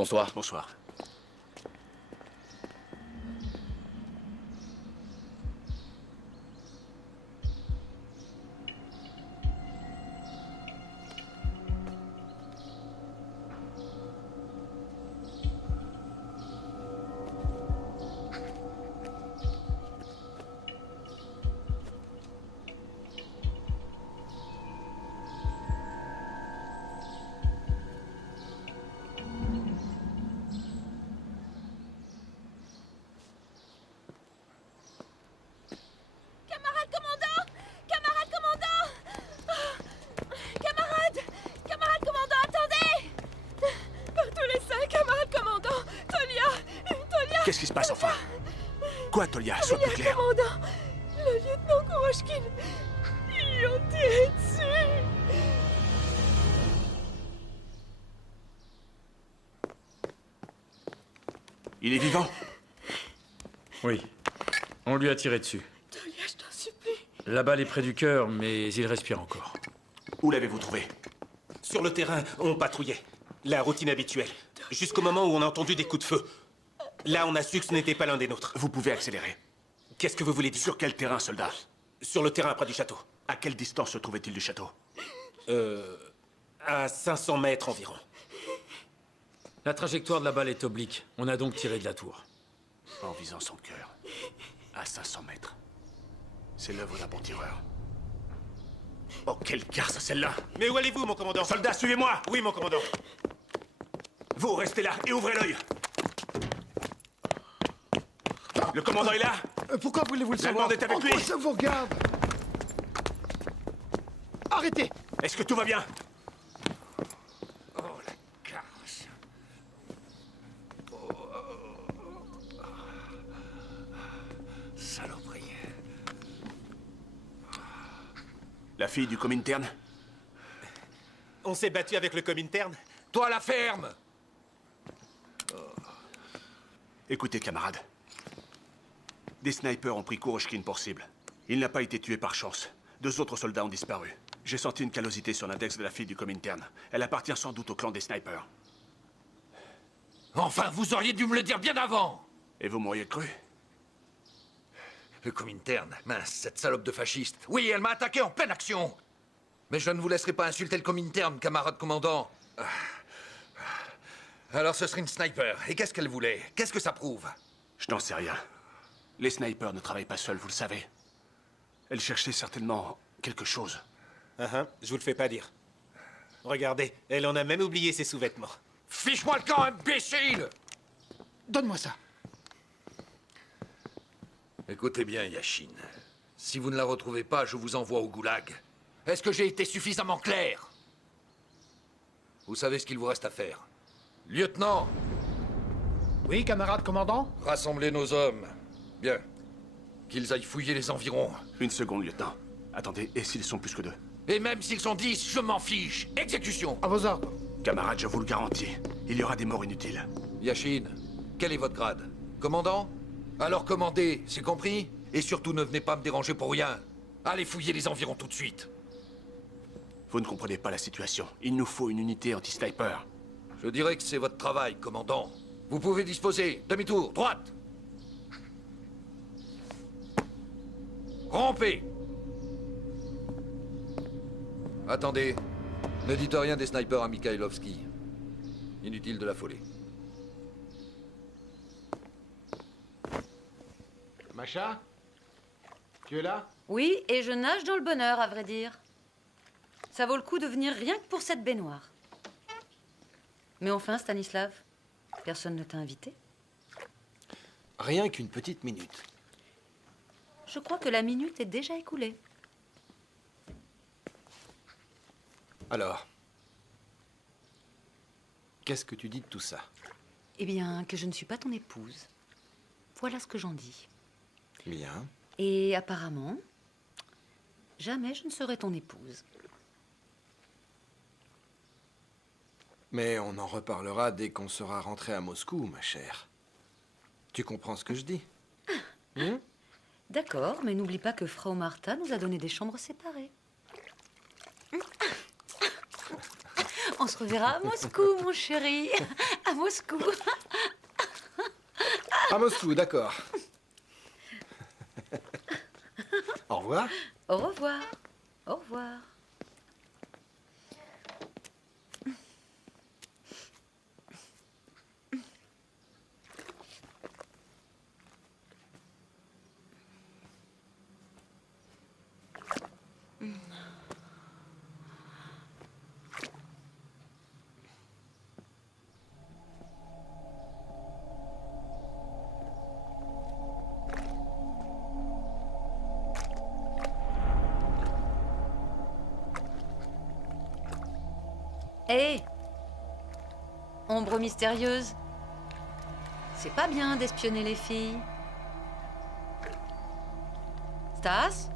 Bonsoir. Bonsoir. Qu'est-ce qui se passe enfin? Quoi, Tolia? Sois plus clair. Commandant, le lieutenant Kourochkin, ils lui ont tiré dessus. Il est vivant? Oui. On lui a tiré dessus. Tolia, je t'en supplie. La balle est près du cœur, mais il respire encore. Où l'avez-vous trouvé? Sur le terrain, on patrouillait. La routine habituelle. Jusqu'au moment où on a entendu des coups de feu. Là, on a su que ce n'était pas l'un des nôtres. Vous pouvez accélérer. Qu'est-ce que vous voulez dire? Sur quel terrain, soldat? Sur le terrain près du château. À quelle distance se trouvait-il du château? À 500 mètres environ. La trajectoire de la balle est oblique. On a donc tiré de la tour. En visant son cœur. À 500 mètres. C'est l'œuvre d'un bon tireur. Oh, quelle garce, celle-là! Mais où allez-vous, mon commandant? Soldats, suivez-moi! Oui, mon commandant. Vous, restez là et ouvrez l'œil! Le commandant est là? Pourquoi voulez-vous le L'Allemand savoir? est avec En lui. quoi ça vous regarde? Arrêtez! Est-ce que tout va bien? Oh, la garce. Saloperie. La fille du Comintern? On s'est battu avec le Comintern? Toi, la ferme! Écoutez, camarades. Des snipers ont pris Kourochkin pour cible. Il n'a pas été tué par chance. 2 autres soldats ont disparu. J'ai senti une callosité sur l'index de la fille du Comintern. Elle appartient sans doute au clan des snipers. Enfin, vous auriez dû me le dire bien avant! Et vous m'auriez cru? Le Comintern, mince, cette salope de fasciste. Oui, elle m'a attaqué en pleine action! Mais je ne vous laisserai pas insulter le Comintern, camarade commandant. Alors ce serait une sniper. Et qu'est-ce qu'elle voulait? Qu'est-ce que ça prouve? Je n'en sais rien. Les snipers ne travaillent pas seuls, vous le savez. Elle cherchait certainement quelque chose. Je vous le fais pas dire. Regardez, elle en a même oublié ses sous-vêtements. Fiche-moi le camp, imbécile! Donne-moi ça. Écoutez bien, Yashin. Si vous ne la retrouvez pas, je vous envoie au goulag. Est-ce que j'ai été suffisamment clair? Vous savez ce qu'il vous reste à faire. Lieutenant, Oui, camarade commandant? rassemblez nos hommes. Bien. Qu'ils aillent fouiller les environs. Une seconde, lieutenant. Attendez, et s'ils sont plus que 2? Et même s'ils sont 10, je m'en fiche. Exécution. À vos ordres. Camarades, je vous le garantis. Il y aura des morts inutiles. Yashin, quel est votre grade? Commandant? Alors commandez, c'est compris? Et surtout ne venez pas me déranger pour rien. Allez fouiller les environs tout de suite. Vous ne comprenez pas la situation. Il nous faut une unité anti-sniper. Je dirais que c'est votre travail, commandant. Vous pouvez disposer. Demi-tour, droite. Rompez. Attendez. Ne dites rien des snipers à Mikhailovski. Inutile de l'affoler. Macha? Tu es là? Oui, et je nage dans le bonheur, à vrai dire. Ça vaut le coup de venir rien que pour cette baignoire. Mais enfin, Stanislav, personne ne t'a invité? Rien qu'une petite minute. Je crois que la minute est déjà écoulée. Alors, qu'est-ce que tu dis de tout ça? Eh bien, que je ne suis pas ton épouse. Voilà ce que j'en dis. Bien. Et apparemment, jamais je ne serai ton épouse. Mais on en reparlera dès qu'on sera rentré à Moscou, ma chère. Tu comprends ce que je dis? D'accord, mais n'oublie pas que Frau Martha nous a donné des chambres séparées. On se reverra à Moscou, mon chéri. À Moscou. À Moscou, d'accord. Au revoir. Au revoir. Au revoir. Hé Ombre mystérieuse. C'est pas bien d'espionner les filles. Stas?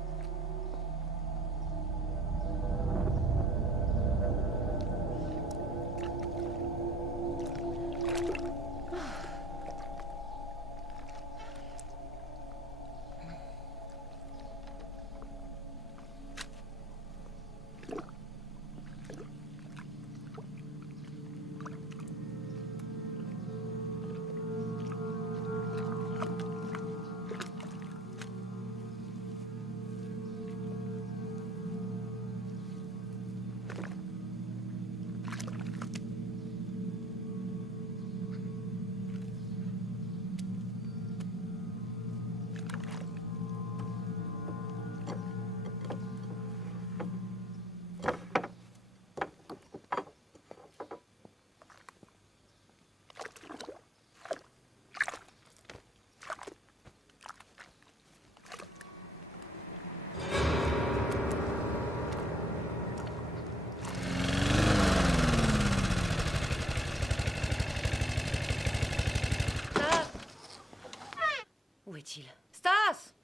Où est-il? Stas!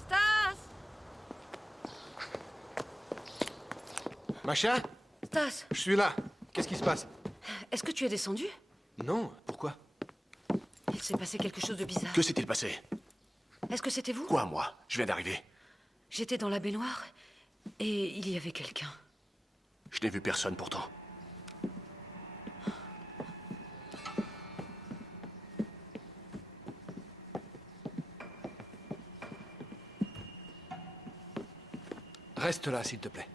Stas! Macha, Stas, je suis là. Qu'est-ce qui se passe? est-ce que tu es descendu? Non, pourquoi? Il s'est passé quelque chose de bizarre. Que s'est-il passé? Est-ce que c'était vous? Quoi, moi? Je viens d'arriver. J'étais dans la baignoire et il y avait quelqu'un. Je n'ai vu personne pourtant. Reste là, s'il te plaît.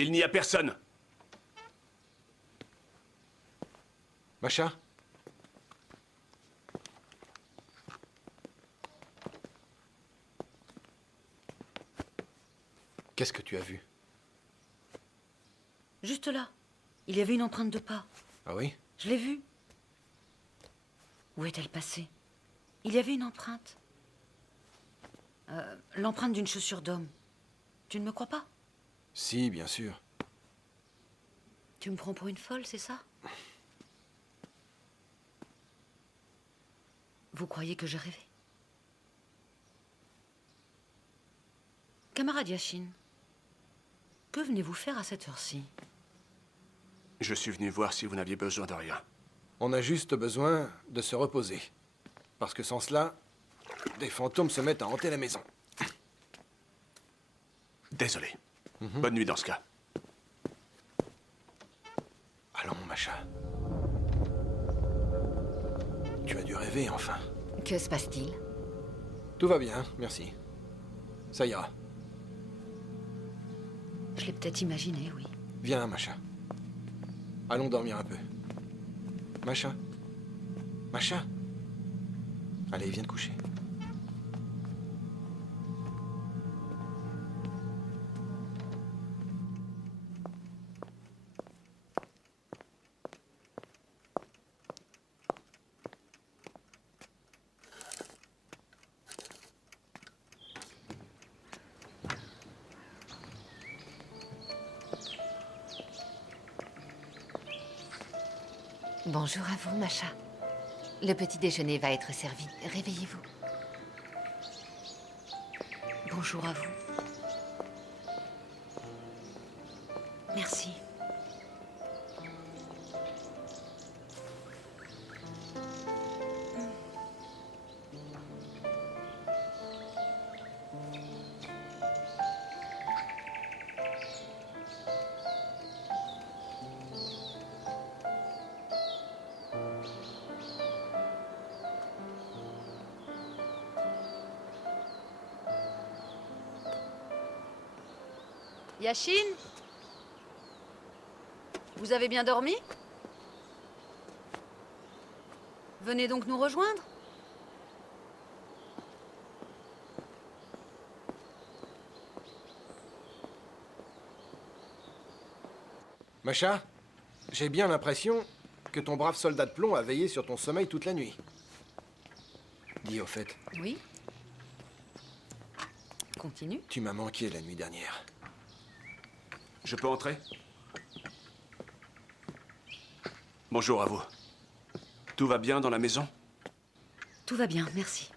Il n'y a personne. Macha? Qu'est-ce que tu as vu? Juste là. Il y avait une empreinte de pas. Ah oui? Je l'ai vue. Où est-elle passée? Il y avait une empreinte. L'empreinte d'une chaussure d'homme. Tu ne me crois pas? Si, bien sûr. Tu me prends pour une folle, c'est ça? Vous croyez que je rêvais? Camarade Yashin, que venez-vous faire à cette heure-ci? Je suis venu voir si vous n'aviez besoin de rien. On a juste besoin de se reposer. Parce que sans cela, des fantômes se mettent à hanter la maison. Désolé. Bonne nuit dans ce cas. Allons, Macha. Tu as dû rêver, enfin. Que se passe-t-il? Tout va bien, merci. Ça ira. Je l'ai peut-être imaginé, oui. Viens, Macha. Allons dormir un peu. Macha? Macha? Allez, viens te coucher. Bonjour à vous, Masha. Le petit déjeuner va être servi. Réveillez-vous. Bonjour à vous. Merci. Yashin? Vous avez bien dormi? Venez donc nous rejoindre. Masha, j'ai bien l'impression que ton brave soldat de plomb a veillé sur ton sommeil toute la nuit. Dis au fait, Oui. Continue. tu m'as manqué la nuit dernière. Je peux entrer? Bonjour à vous. Tout va bien dans la maison? Tout va bien, merci.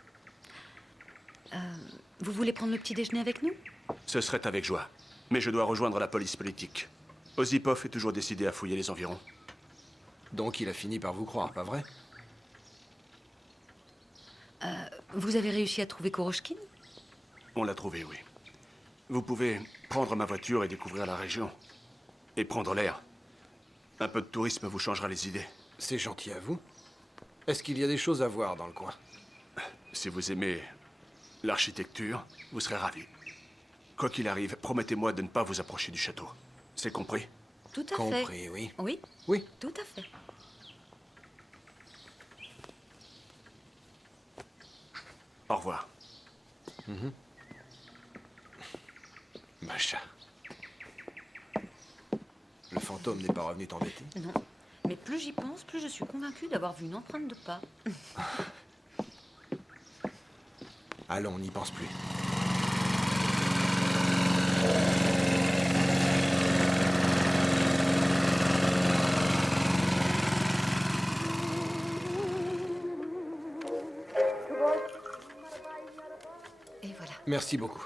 Vous voulez prendre le petit déjeuner avec nous? Ce serait avec joie. Mais je dois rejoindre la police politique. Osipov est toujours décidé à fouiller les environs. Donc il a fini par vous croire, pas vrai? Vous avez réussi à trouver Korochkin? On l'a trouvé, oui. Vous pouvez prendre ma voiture et découvrir la région. Et prendre l'air. Un peu de tourisme vous changera les idées. C'est gentil à vous. Est-ce qu'il y a des choses à voir dans le coin? Si vous aimez l'architecture, vous serez ravis. Quoi qu'il arrive, promettez-moi de ne pas vous approcher du château. C'est compris? Tout à fait. Compris, oui. Oui, Oui. tout à fait. Au revoir. Masha. Le fantôme n'est pas revenu t'embêter? Non. Mais plus j'y pense, plus je suis convaincue d'avoir vu une empreinte de pas. Allons, on n'y pense plus. Et voilà. Merci beaucoup.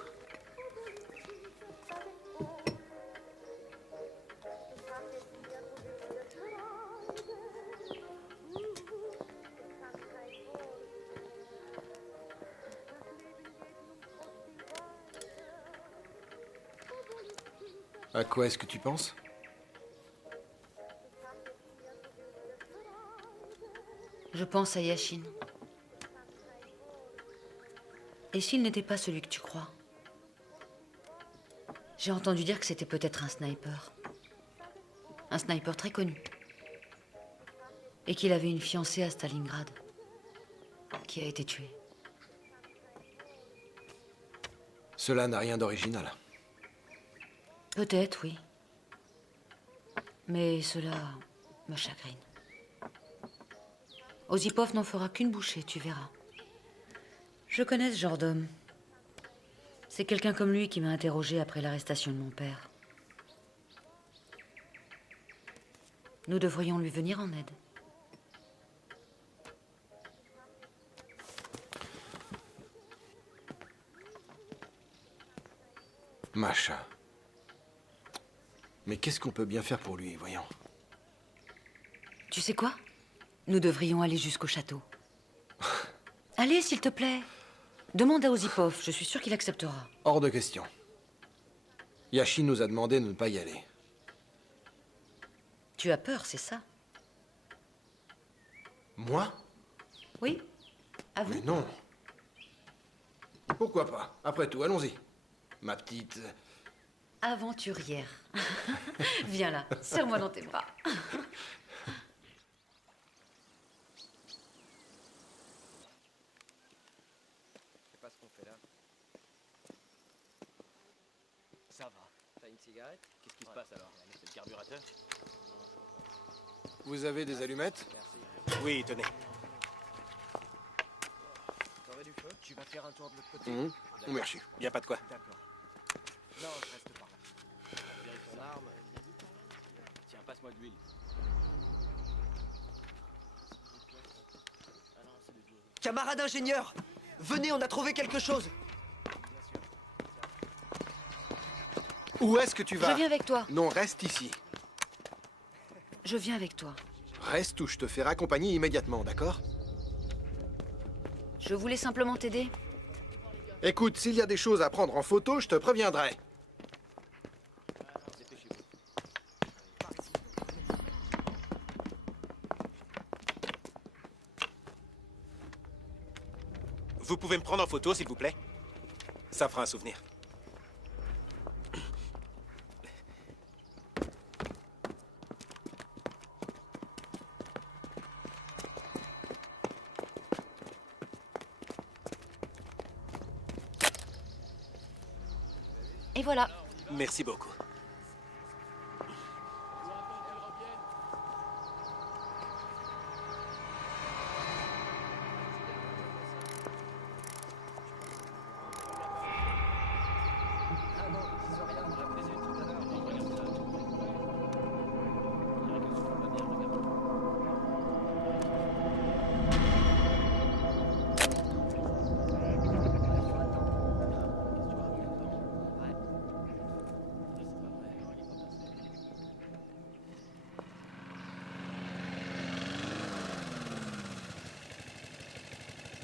À quoi est-ce que tu penses? Je pense à Yashin. Et s'il n'était pas celui que tu crois? J'ai entendu dire que c'était peut-être un sniper. Un sniper très connu. Et qu'il avait une fiancée à Stalingrad. Qui a été tuée. Cela n'a rien d'original. Peut-être, oui. Mais cela me chagrine. Osipov n'en fera qu'une bouchée, tu verras. Je connais ce genre d'homme. C'est quelqu'un comme lui qui m'a interrogé après l'arrestation de mon père. Nous devrions lui venir en aide. Masha. Mais qu'est-ce qu'on peut bien faire pour lui, voyons? Tu sais quoi? Nous devrions aller jusqu'au château. Allez, s'il te plaît. Demande à Osipov, je suis sûre qu'il acceptera. Hors de question. Yashin nous a demandé de ne pas y aller. Tu as peur, c'est ça? Moi? Oui? À Mais vous? non. Pourquoi pas? Après tout, allons-y. Ma petite... Aventurière. Viens là, serre-moi dans tes bras. C'est pas ce qu'on fait là. Ça va. T'as une cigarette? Qu'est-ce qui se passe alors? C'est le carburateur? Vous avez des allumettes? Merci. Oui, tenez. T'aurais du feu? Tu vas faire un tour de l'autre côté? Merci. Y a pas de quoi. D'accord. Non, je reste par là. Vérifie ton arme. Tiens, passe-moi de l'huile. Camarade ingénieur! Venez, on a trouvé quelque chose! Où est-ce que tu vas? Je viens avec toi. Non, reste ici. Je viens avec toi. Reste ou je te fais raccompagner immédiatement, d'accord? Je voulais simplement t'aider. Écoute, s'il y a des choses à prendre en photo, je te préviendrai. Vous pouvez me prendre en photo, s'il vous plaît? Ça fera un souvenir. Et voilà. Merci beaucoup.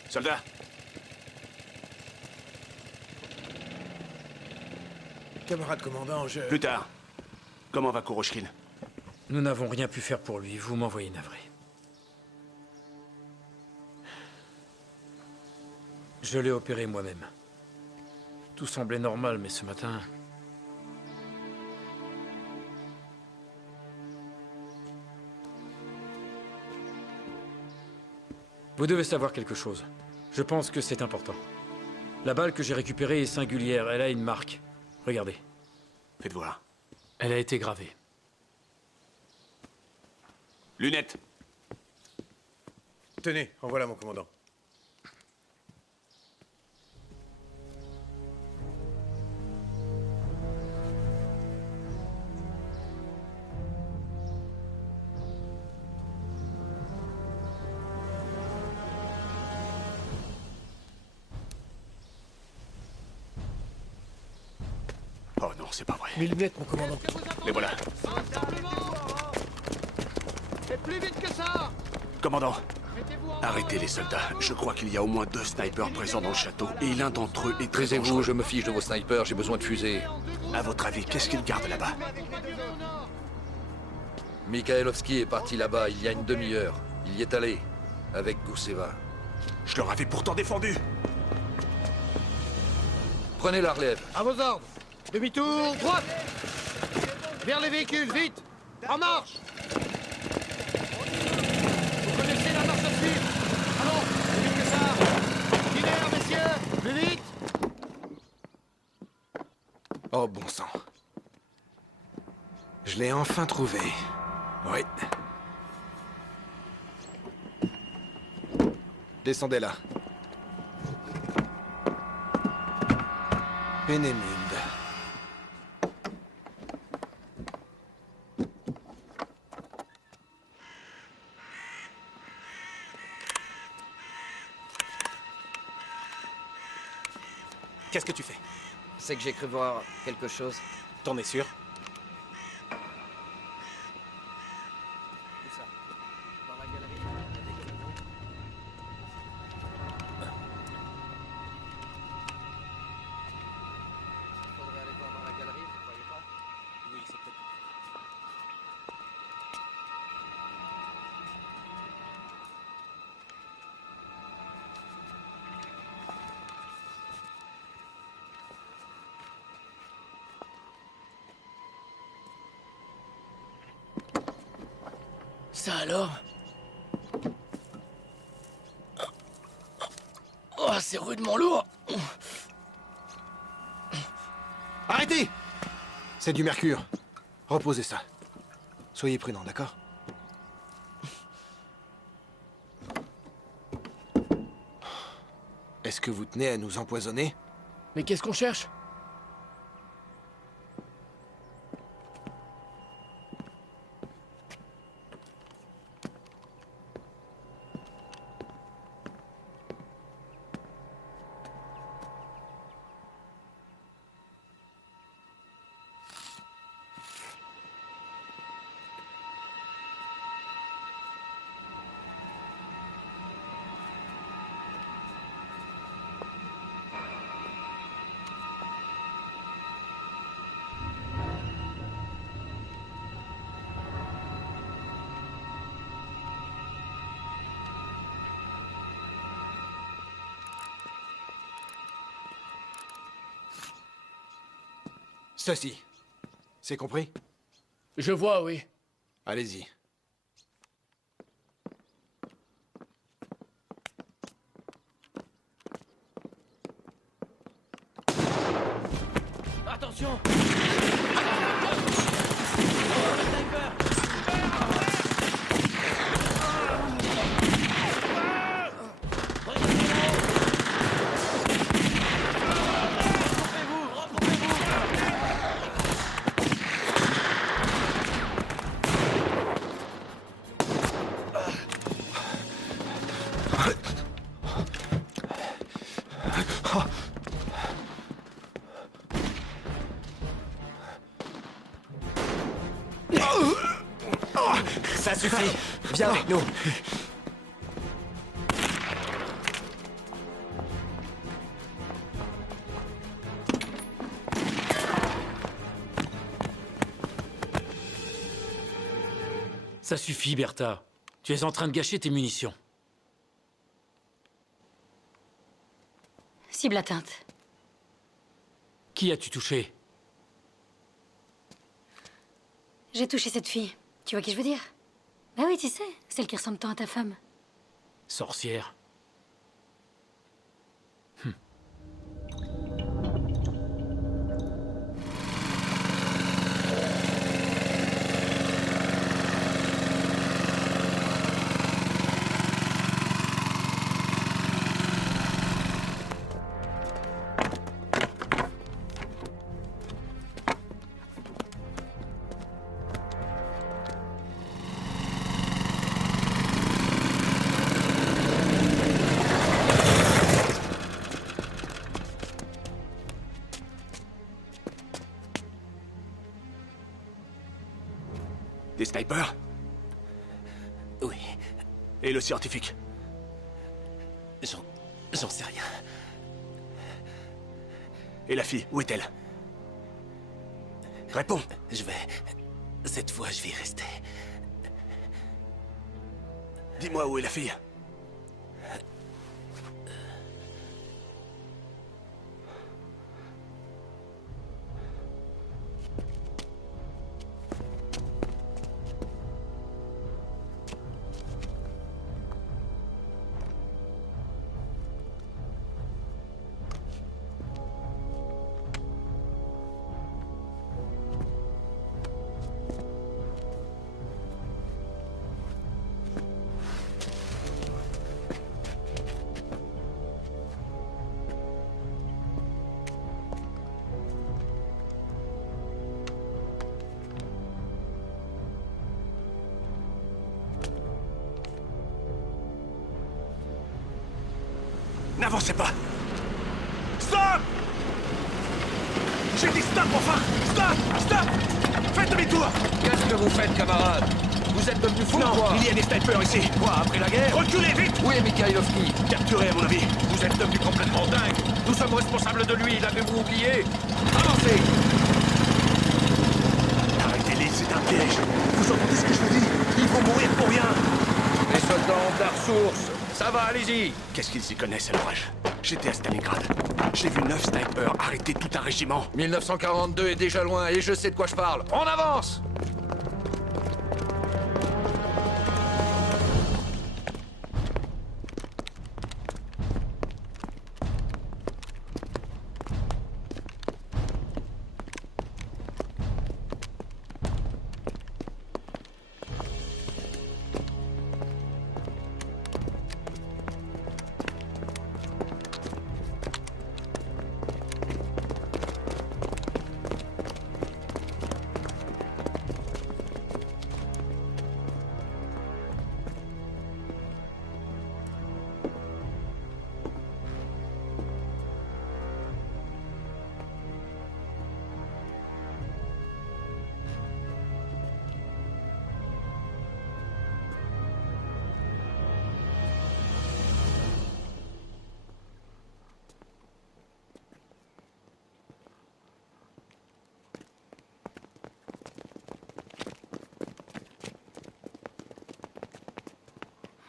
Soldat! Camarade commandant, Plus tard. Comment va Kuroshkin? Nous n'avons rien pu faire pour lui, vous m'envoyez navré. Je l'ai opéré moi-même. Tout semblait normal, mais ce matin... Vous devez savoir quelque chose. Je pense que c'est important. La balle que j'ai récupérée est singulière, elle a une marque. Regardez. Faites voir. Elle a été gravée. Lunettes! Tenez, en voilà mon commandant. Oh non, c'est pas vrai. 1000 lunettes, mon commandant. Les voilà. C'est plus vite que ça! Commandant, arrêtez les soldats. Je crois qu'il y a au moins 2 snipers présents dans le château, et l'un d'entre eux est très Taisez-vous, dangereux. je me fiche de vos snipers, j'ai besoin de fusées. À votre avis, qu'est-ce qu'ils gardent là-bas? Mikhailovski est parti là-bas il y a une demi-heure. Il y est allé, avec Gousseva. Je leur avais pourtant défendu. Prenez la relève. À vos ordres! Demi-tour, droite! Vers les véhicules, vite! En marche! Vous connaissez la marche à suivre! Allons, plus vite que ça! Linéaire, messieurs! Plus vite! Oh, bon sang. Je l'ai enfin trouvé. Oui. Descendez là. Pénémunde. Qu'est-ce que tu fais? C'est que j'ai cru voir quelque chose. T'en es sûr? Où ça? Dans la galerie. Faudrait aller voir dans la galerie, vous croyez pas? Oui, c'est peut-être... Ça alors? Oh, c'est rudement lourd! Arrêtez! C'est du mercure. Reposez ça. Soyez prudents, d'accord? Est-ce que vous tenez à nous empoisonner? Mais qu'est-ce qu'on cherche? Ceci. C'est compris? Je vois, oui. Allez-y. Attention! Ça suffit. Viens avec nous. Ça suffit, Bertha. Tu es en train de gâcher tes munitions. Cible atteinte. Qui as-tu touché? J'ai touché cette fille. Tu vois qui je veux dire? Ah oui, tu sais, celle qui ressemble tant à ta femme. Sorcière. Des snipers? Oui. Et le scientifique? J'en sais rien. Et la fille, où est-elle? Réponds. Cette fois, je vais y rester. Dis-moi où est la fille. N'avancez pas! Stop! J'ai dit stop, enfin! Stop! Stop! Faites demi-tour! Qu'est-ce que vous faites, camarades? Vous êtes devenus fous, Non, quoi? il y a des snipers ici! Quoi, après la guerre? Reculez, vite! Où est Mikhailovski? Capturé, à mon avis. Vous êtes devenu complètement dingue. Nous sommes responsables de lui, l'avez-vous oublié? Avancez! Arrêtez-les, c'est un piège! Vous entendez ce que je vous dis? Ils vont mourir pour rien! Les soldats ont de la ressource. Ça va, allez-y! Qu'est-ce qu'ils y connaissent à l'orage? J'étais à Stalingrad. J'ai vu 9 snipers arrêter tout un régiment. 1942 est déjà loin et je sais de quoi je parle. On avance!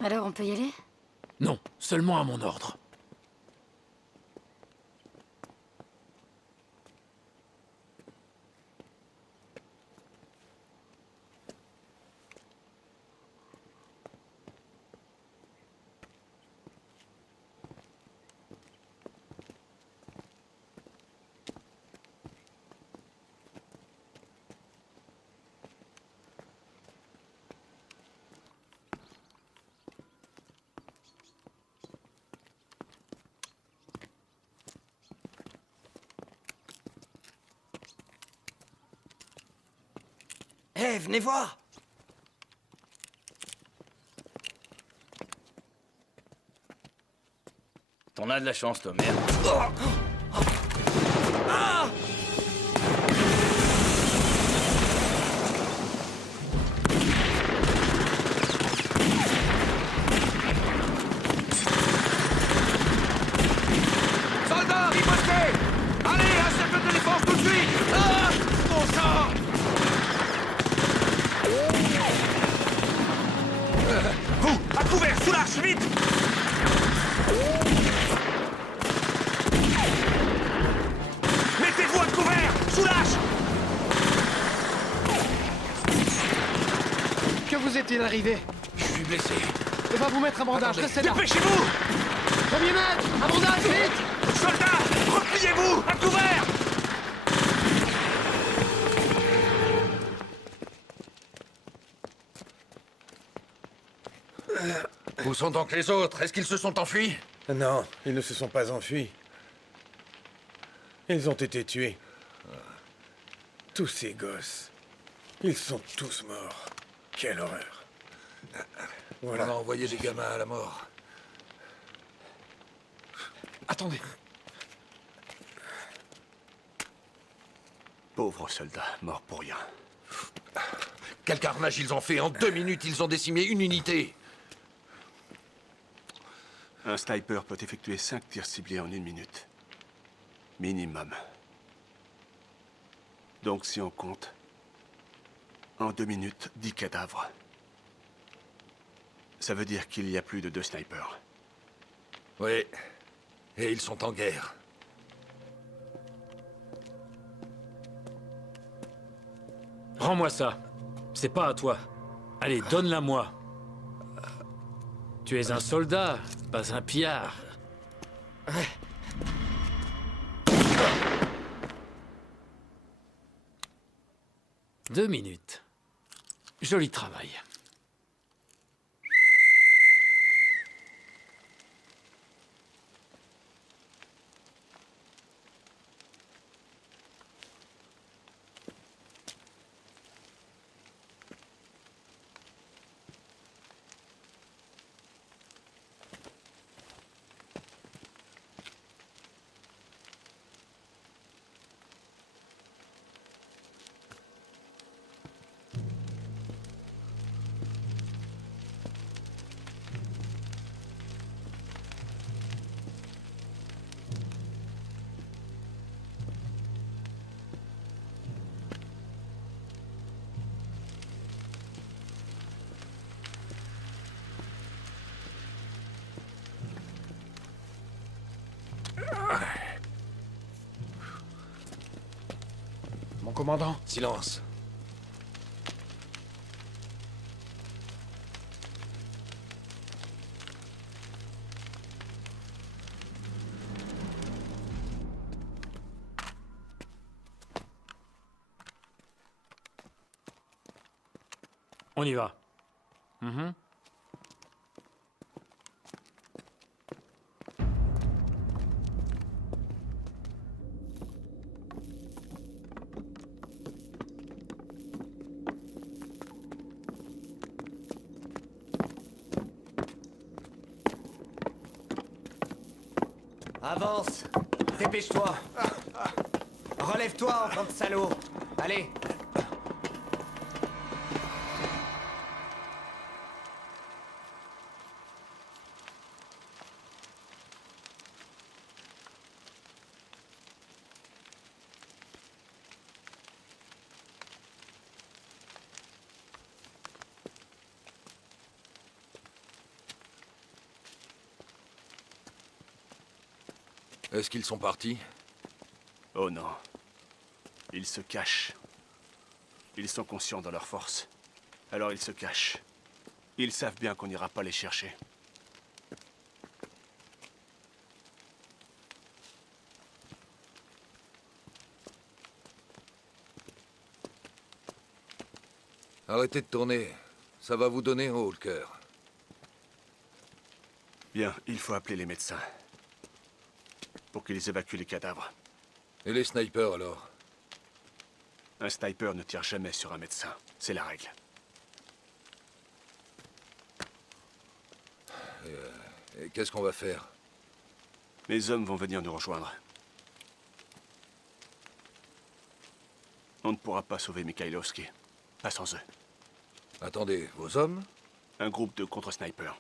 Alors, on peut y aller? Non, seulement à mon ordre. Ouais, venez voir. T'en as de la chance, toi, merde. Ah! Soldats, ripostez! Allez, un cercle de défense tout de suite! Ah! Bon sang! Vous, à couvert, sous l'arche, vite! Mettez-vous à couvert, sous l'arche! Que vous est-il arrivé? Je suis blessé. On va vous mettre un bandage, Attendez. restez là! Dépêchez-vous! Premier maître! Un bandage, vite! Soldats, repliez-vous, à couvert! Où sont donc les autres? Est-ce qu'ils se sont enfuis? Non, ils ne se sont pas enfuis. Ils ont été tués. Tous ces gosses. Ils sont tous morts. Quelle horreur. Voilà. On a envoyé des gamins à la mort. Attendez. Pauvres soldats, morts pour rien. Quel carnage ils ont fait! En 2 minutes, ils ont décimé une unité! Un sniper peut effectuer 5 tirs ciblés en 1 minute. Minimum. Donc si on compte, en 2 minutes, 10 cadavres. Ça veut dire qu'il y a plus de 2 snipers. Oui. Et ils sont en guerre. Rends-moi ça. C'est pas à toi. Allez, donne-la-moi. Tu es un soldat, pas un pillard. 2 minutes. Joli travail. Mon commandant. Silence. On y va. Mhm. Avance. Dépêche-toi. Relève-toi, enfant de salaud. Allez. Est-ce qu'ils sont partis? Oh non. Ils se cachent. Ils sont conscients de leur force. Alors ils se cachent. Ils savent bien qu'on n'ira pas les chercher. Arrêtez de tourner. Ça va vous donner haut le cœur. Bien, il faut appeler les médecins. Pour qu'ils évacuent les cadavres. Et les snipers, alors? Un sniper ne tire jamais sur un médecin. C'est la règle. Et qu'est-ce qu'on va faire? Mes hommes vont venir nous rejoindre. On ne pourra pas sauver Mikhailovski. Pas sans eux. Attendez, vos hommes? Un groupe de contre-snipers.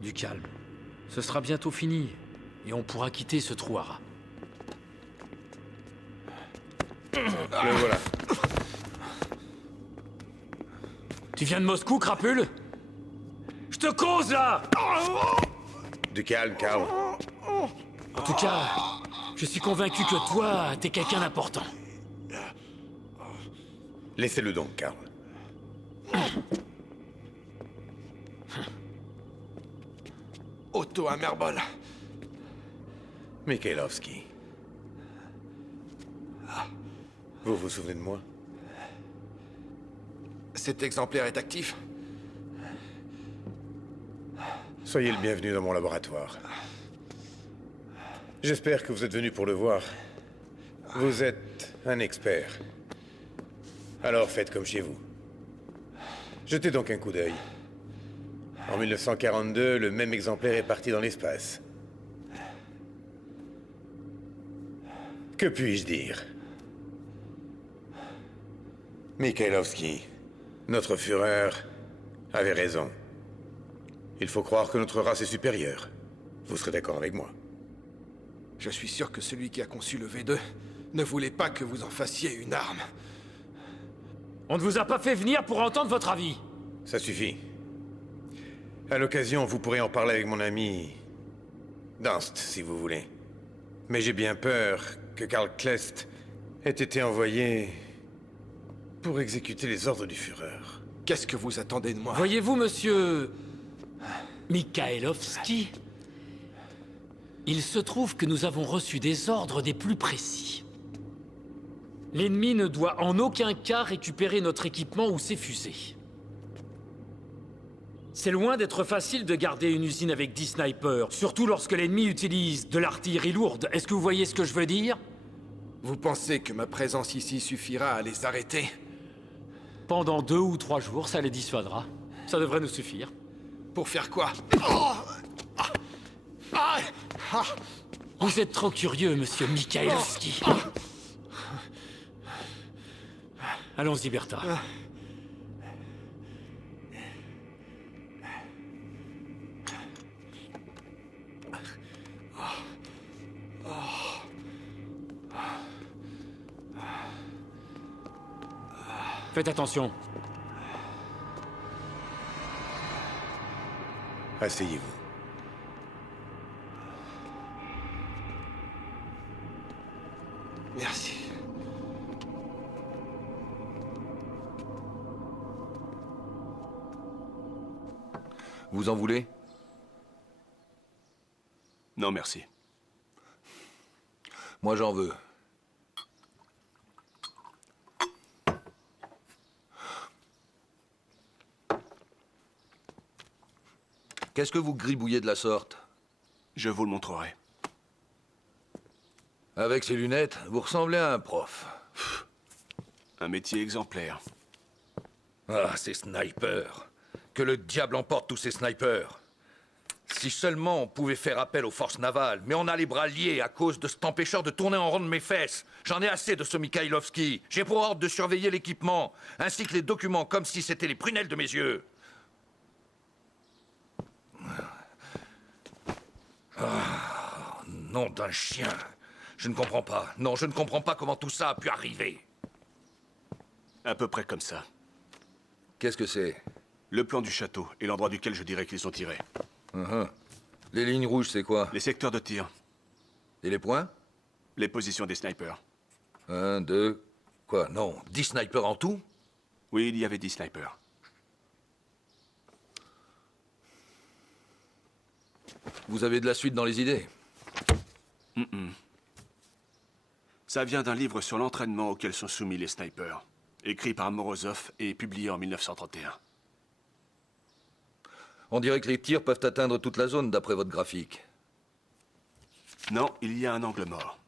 Du calme. Ce sera bientôt fini, et on pourra quitter ce trou à rats. Le voilà. Tu viens de Moscou, crapule? Je te cause, là! Du calme, Karl. En tout cas, je suis convaincu que toi, t'es quelqu'un d'important. Laissez-le donc, Karl. Otto Hammerbol. Mikhailovski. Vous vous souvenez de moi? Cet exemplaire est actif? Soyez le bienvenu dans mon laboratoire. J'espère que vous êtes venu pour le voir. Vous êtes un expert. Alors faites comme chez vous. Jetez donc un coup d'œil. En 1942, le même exemplaire est parti dans l'espace. Que puis-je dire? Mikhailovski, notre Führer avait raison. Il faut croire que notre race est supérieure. Vous serez d'accord avec moi? Je suis sûr que celui qui a conçu le V2 ne voulait pas que vous en fassiez une arme. On ne vous a pas fait venir pour entendre votre avis. Ça suffit. À l'occasion, vous pourrez en parler avec mon ami... Dunst, si vous voulez. Mais j'ai bien peur que Karl Klest ait été envoyé... pour exécuter les ordres du Führer. Qu'est-ce que vous attendez de moi? Voyez-vous, monsieur... Mikhailovski? Il se trouve que nous avons reçu des ordres des plus précis. L'ennemi ne doit en aucun cas récupérer notre équipement ou ses fusées. C'est loin d'être facile de garder une usine avec 10 snipers, surtout lorsque l'ennemi utilise de l'artillerie lourde. Est-ce que vous voyez ce que je veux dire? Vous pensez que ma présence ici suffira à les arrêter? Pendant 2 ou 3 jours, ça les dissuadera. Ça devrait nous suffire. Pour faire quoi? Vous êtes trop curieux, monsieur Mikhailovski. Allons-y, Bertha. Faites attention. Asseyez-vous. Merci. Vous en voulez? Non, merci. Moi, j'en veux. Qu'est-ce que vous gribouillez de la sorte? Je vous le montrerai. Avec ces lunettes, vous ressemblez à un prof. Un métier exemplaire. Ah, ces snipers. Que le diable emporte tous ces snipers. Si seulement on pouvait faire appel aux forces navales, mais on a les bras liés à cause de cet empêcheur de tourner en rond de mes fesses. J'en ai assez de ce Mikhailovski. J'ai pour ordre de surveiller l'équipement, ainsi que les documents, comme si c'était les prunelles de mes yeux. Ah, nom d'un chien. Je ne comprends pas. Non, je ne comprends pas comment tout ça a pu arriver. À peu près comme ça. Qu'est-ce que c'est? Le plan du château et l'endroit duquel je dirais qu'ils ont tiré. Les lignes rouges, c'est quoi? Les secteurs de tir. Et les points? Les positions des snipers. 1, 2... Quoi? Non, 10 snipers en tout? Oui, il y avait 10 snipers. Vous avez de la suite dans les idées? Ça vient d'un livre sur l'entraînement auquel sont soumis les snipers, écrit par Morozov et publié en 1931. On dirait que les tirs peuvent atteindre toute la zone, d'après votre graphique. Non, il y a un angle mort.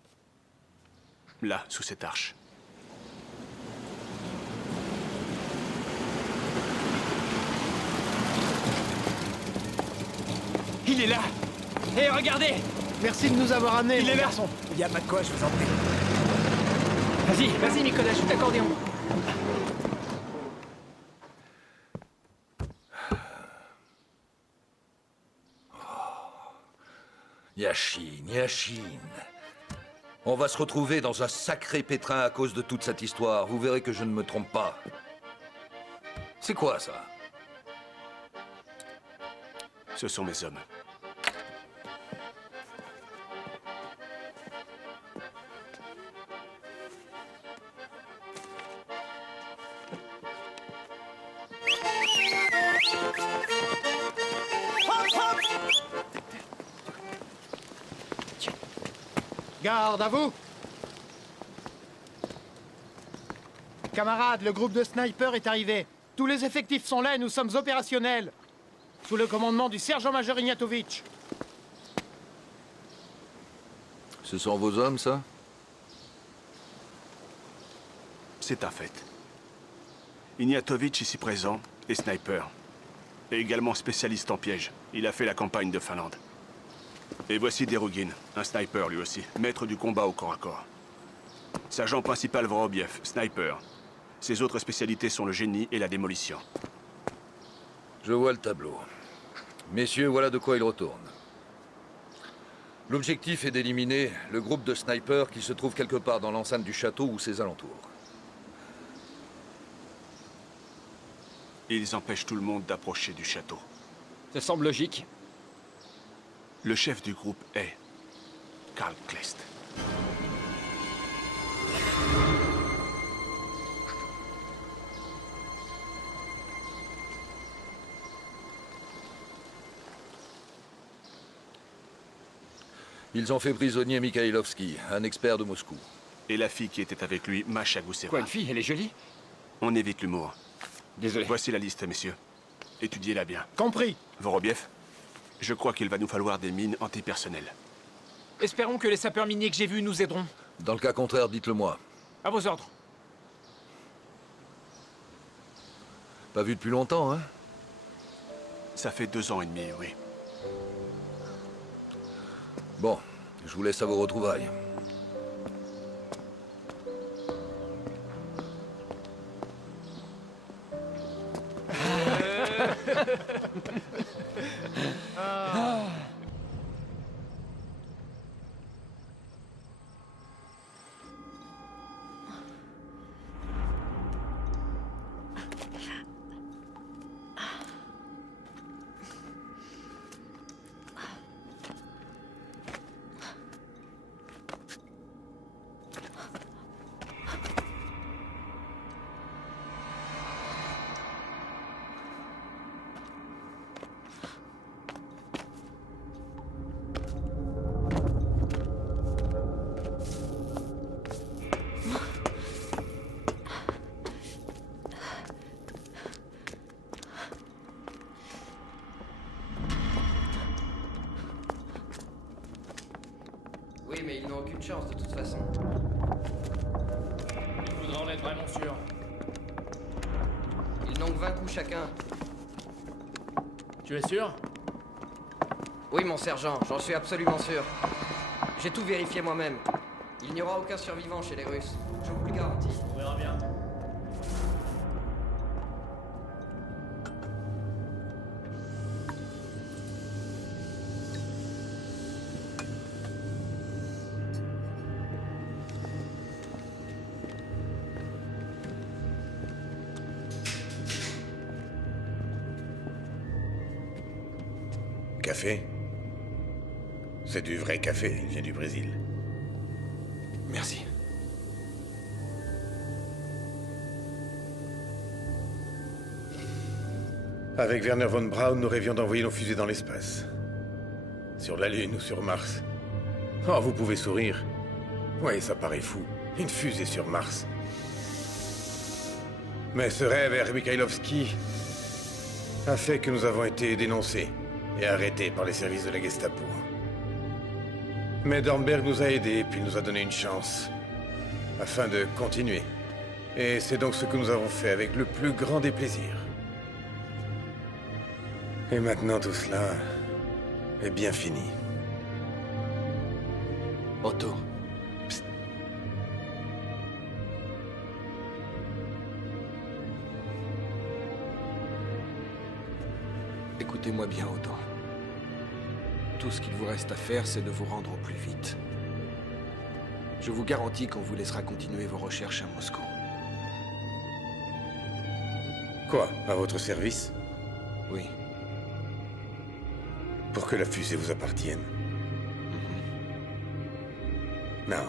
Là, sous cette arche. Il est là. Hé, regardez. Merci de nous avoir amenés, Il mon est là. garçon. Il n'y a pas de quoi, je vous en prie. Vas-y, Nicolas, joue l'accordéon. Yachine, Yachine. On va se retrouver dans un sacré pétrin à cause de toute cette histoire. Vous verrez que je ne me trompe pas. C'est quoi, ça? Ce sont mes hommes. Garde à vous. Camarades, le groupe de snipers est arrivé. Tous les effectifs sont là et nous sommes opérationnels. Sous le commandement du sergent-major Ignatovic. Ce sont vos hommes, ça? C'est un fait. Ignatovic, ici présent, est sniper. Et également spécialiste en piège. Il a fait la campagne de Finlande. Et voici Derugin, un sniper lui aussi, maître du combat au corps à corps. Sergent principal Vorobiev, sniper. Ses autres spécialités sont le génie et la démolition. Je vois le tableau. Messieurs, voilà de quoi il retourne. L'objectif est d'éliminer le groupe de snipers qui se trouve quelque part dans l'enceinte du château ou ses alentours. Ils empêchent tout le monde d'approcher du château. Ça semble logique. Le chef du groupe est Karl Klest. Ils ont fait prisonnier Mikhailovski, un expert de Moscou. Et la fille qui était avec lui, Masha Gousseva. Quoi, une fille? Elle est jolie? On évite l'humour. Désolé. Voici la liste, messieurs. Étudiez-la bien. Compris. Vorobiev, je crois qu'il va nous falloir des mines antipersonnelles. Espérons que les sapeurs miniers que j'ai vus nous aideront. Dans le cas contraire, dites-le moi. À vos ordres. Pas vu depuis longtemps, hein? Ça fait 2 ans et demi, oui. Bon, je vous laisse à vos retrouvailles. Oui, mais ils n'ont aucune chance de toute façon. Il faudra en être vraiment sûr. Ils n'ont que 20 coups chacun. Tu es sûr? Oui, mon sergent, j'en suis absolument sûr. J'ai tout vérifié moi-même. Il n'y aura aucun survivant chez les Russes. Je vous le garantis. On verra bien. Café? C'est du vrai café, il vient du Brésil. Merci. Avec Werner von Braun, nous rêvions d'envoyer nos fusées dans l'espace. Sur la Lune ou sur Mars. Oh, vous pouvez sourire. Oui, ça paraît fou. Une fusée sur Mars. Mais ce rêve, Herr Mikhailovsky, a fait que nous avons été dénoncés et arrêtés par les services de la Gestapo. Mais Dornberg nous a aidés, puis nous a donné une chance, afin de continuer. Et c'est donc ce que nous avons fait avec le plus grand des plaisirs. Et maintenant tout cela est bien fini. Otto. Psst. Écoutez-moi bien, Otto. Tout ce qu'il vous reste à faire, c'est de vous rendre au plus vite. Je vous garantis qu'on vous laissera continuer vos recherches à Moscou. Quoi? À votre service? Oui. Pour que la fusée vous appartienne? Non.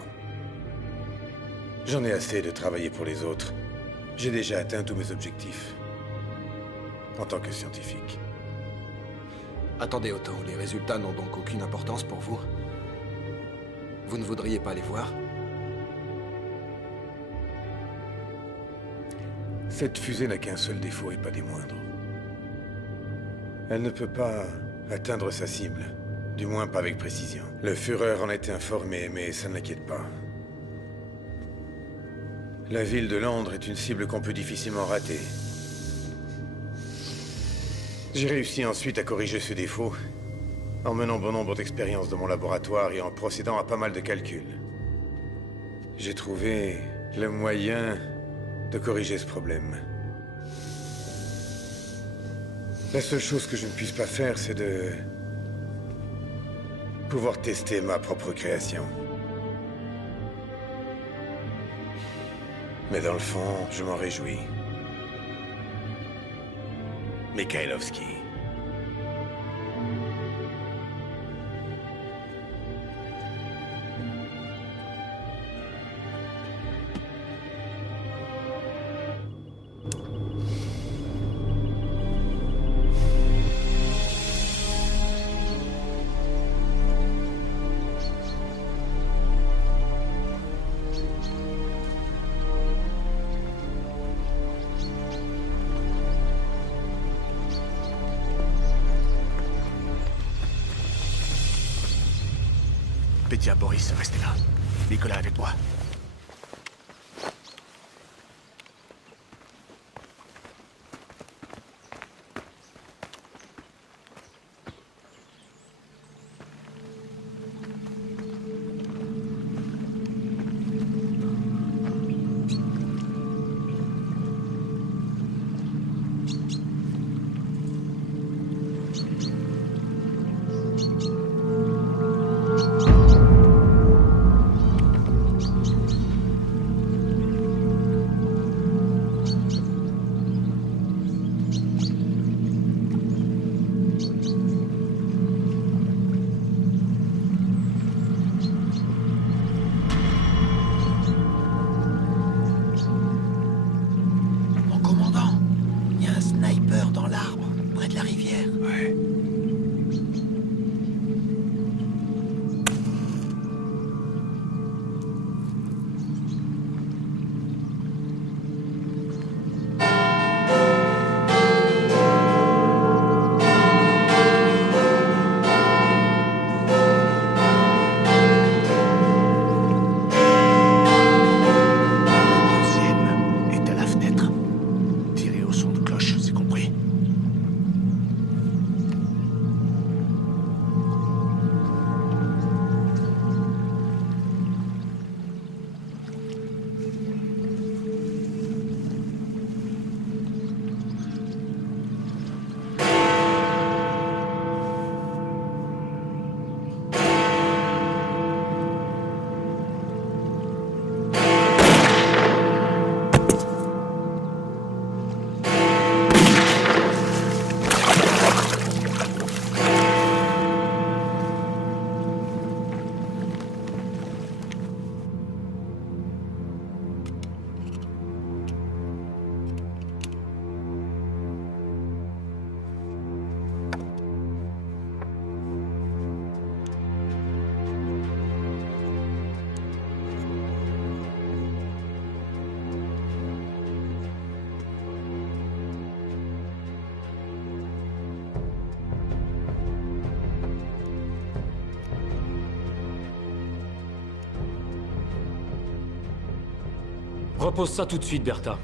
J'en ai assez de travailler pour les autres. J'ai déjà atteint tous mes objectifs. En tant que scientifique. Attendez, Otto, les résultats n'ont donc aucune importance pour vous? Vous ne voudriez pas les voir? Cette fusée n'a qu'un seul défaut et pas des moindres. Elle ne peut pas atteindre sa cible. Du moins pas avec précision. Le Führer en a été informé, mais ça ne l'inquiète pas. La ville de Londres est une cible qu'on peut difficilement rater. J'ai réussi ensuite à corriger ce défaut, en menant bon nombre d'expériences dans mon laboratoire et en procédant à pas mal de calculs. J'ai trouvé le moyen de corriger ce problème. La seule chose que je ne puisse pas faire, c'est de pouvoir tester ma propre création. Mais dans le fond, je m'en réjouis. Mikhailovsky. Petya, Boris, restez là. Nicolas avec moi. Repose ça tout de suite, Bertha.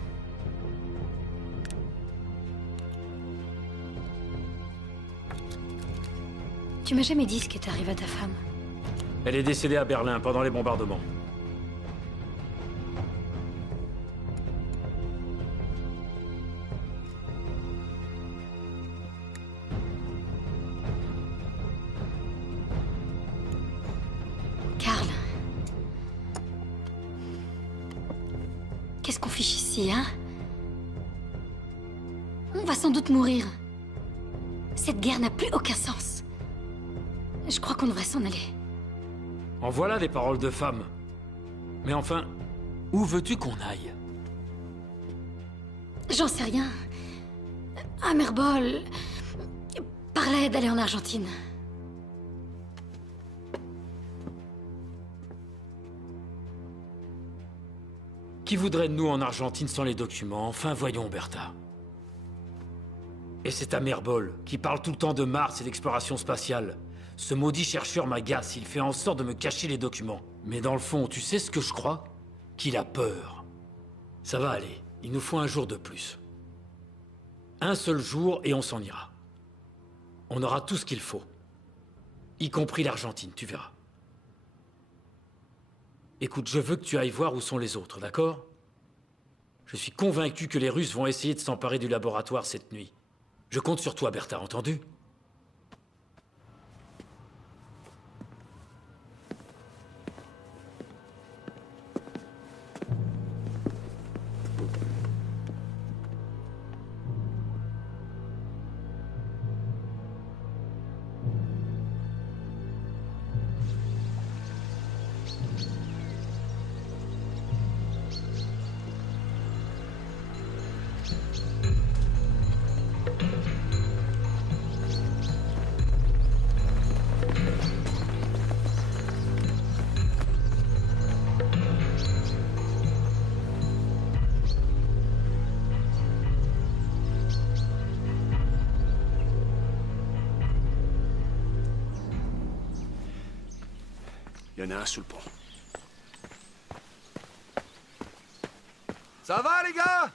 Tu m'as jamais dit ce qui est arrivé à ta femme. Elle est décédée à Berlin pendant les bombardements. Karl. Qu'est-ce qu'on fiche ici, hein? On va sans doute mourir. Cette guerre n'a plus aucun sens. Je crois qu'on devrait s'en aller. En voilà des paroles de femme. Mais enfin, où veux-tu qu'on aille? J'en sais rien. Amerbol parlait d'aller en Argentine. Qui voudrait de nous en Argentine sans les documents? Enfin, voyons, Bertha. Et c'est Amerbol qui parle tout le temps de Mars et d'exploration spatiale. Ce maudit chercheur m'agace, il fait en sorte de me cacher les documents. Mais dans le fond, tu sais ce que je crois? Qu'il a peur. Ça va aller, il nous faut un jour de plus. Un seul jour et on s'en ira. On aura tout ce qu'il faut. Y compris l'Argentine, tu verras. Écoute, je veux que tu ailles voir où sont les autres, d'accord? Je suis convaincu que les Russes vont essayer de s'emparer du laboratoire cette nuit. Je compte sur toi, Bertha, entendu? Il y en a un sous le pont. Ça va, les gars?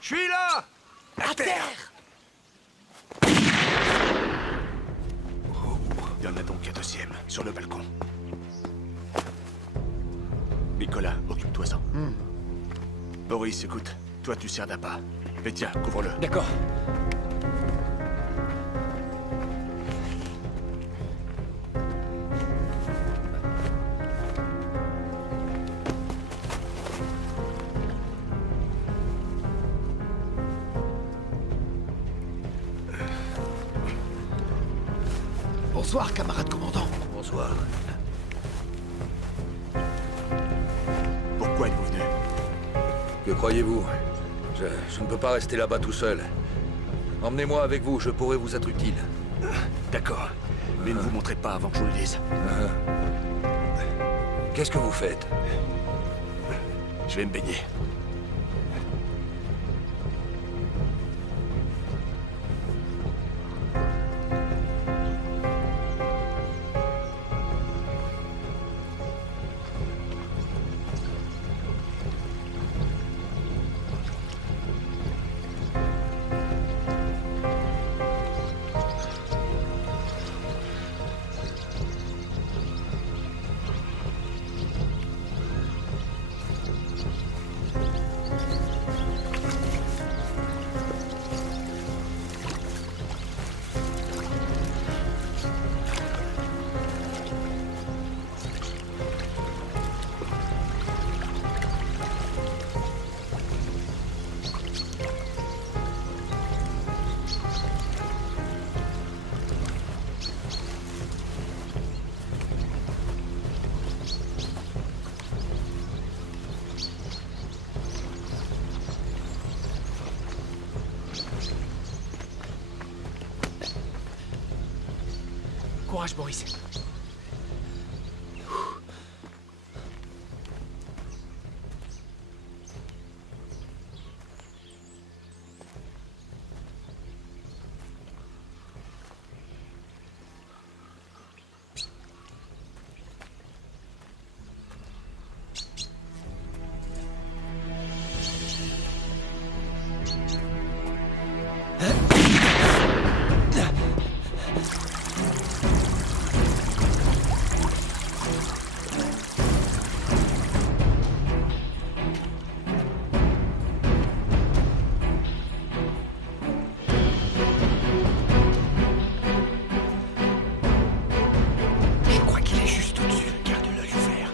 Je suis là! À terre! Il y en a donc un deuxième, sur le balcon. Nicolas, occupe-toi-en. Boris, écoute, toi tu sers d'appât. Mais tiens, couvre-le. D'accord. Bonsoir, camarade commandant. Bonsoir. Pourquoi êtes-vous venu? Que croyez-vous? Je ne peux pas rester là-bas tout seul. Emmenez-moi avec vous, je pourrais vous être utile. D'accord, mais ne vous montrez pas avant que je vous le dise. Qu'est-ce que vous faites? Je vais me baigner. Courage, Boris. Je crois qu'il est juste au-dessus. Garde l'œil ouvert.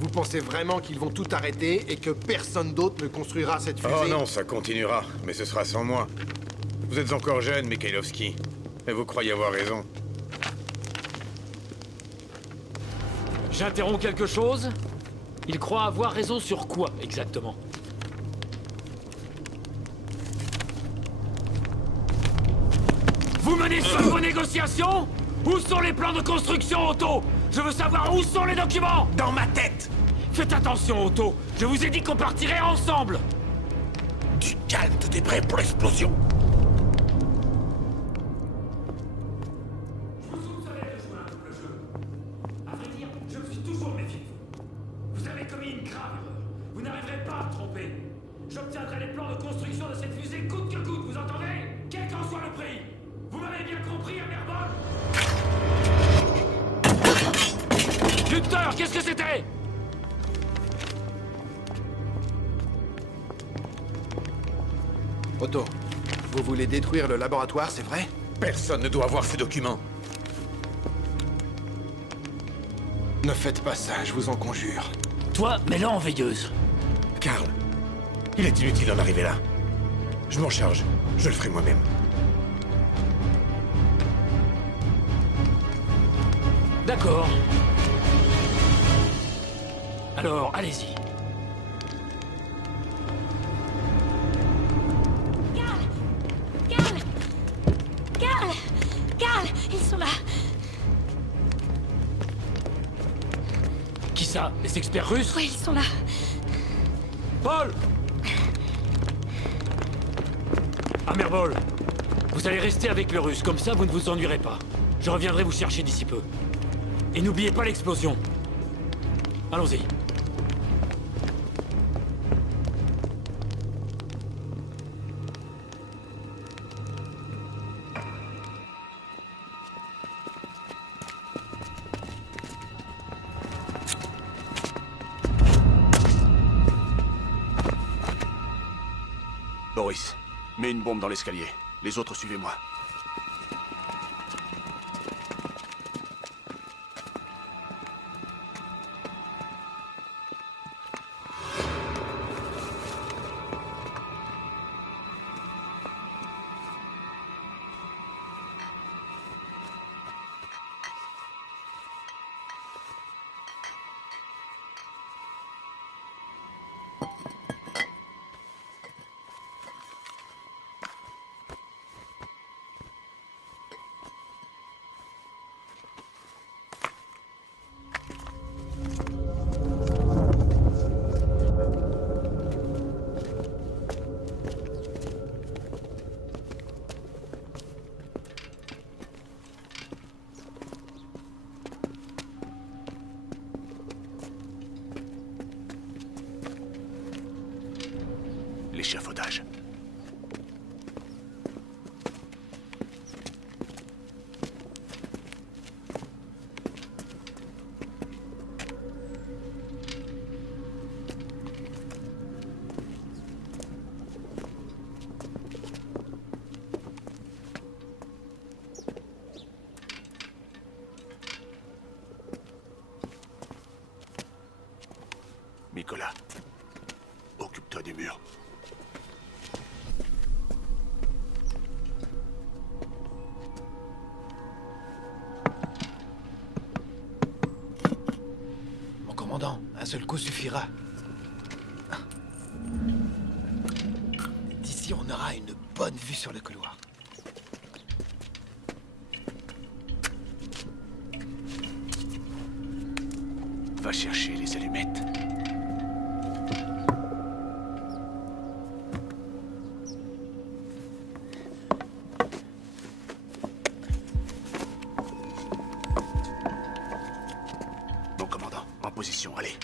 Vous pensez vraiment qu'ils vont tout arrêter et que personne d'autre ne construira cette fusée? Oh non, ça continuera, mais ce sera sans moi. Vous êtes encore jeune, Mikhailovski, et vous croyez avoir raison. J'interromps quelque chose? Il croit avoir raison sur quoi, exactement? Vous menez seuls vos négociations? Où sont les plans de construction, Otto? Je veux savoir où sont les documents! Dans ma tête! Faites attention, Otto! Je vous ai dit qu'on partirait ensemble! Du calme, t'es prêt pour l'explosion! Je vous soupçonnais de jouer un double jeu. À vrai dire, je me suis toujours méfié de vous. Vous avez commis une grave erreur. Vous n'arriverez pas à me tromper. J'obtiendrai les plans de construction de cette fusée coûte que coûte, vous entendez? Quel qu'en soit le prix! Vous m'avez bien compris, Amerbol? Victor, qu'est-ce que c'était? Otto, vous voulez détruire le laboratoire, c'est vrai? Personne ne doit voir ces documents. Ne faites pas ça, je vous en conjure. Toi, mets-le en veilleuse. Karl, il est inutile d'en arriver là. Je m'en charge. Je le ferai moi-même. D'accord. Alors, allez-y. Karl, ils sont là. Qui ça? Les experts russes? Oui, ils sont là. Paul! Amerbol, vous allez rester avec le russe, comme ça vous ne vous ennuierez pas. Je reviendrai vous chercher d'ici peu. Et n'oubliez pas l'explosion. Allons-y. Boris, mets une bombe dans l'escalier. Les autres, suivez-moi. L'échafaudage. Nicolas, occupe-toi du mur. Mon commandant, un seul coup suffira. D'ici, on aura une bonne vue sur le couloir. Va chercher les allumettes. Mon commandant, en position, allez.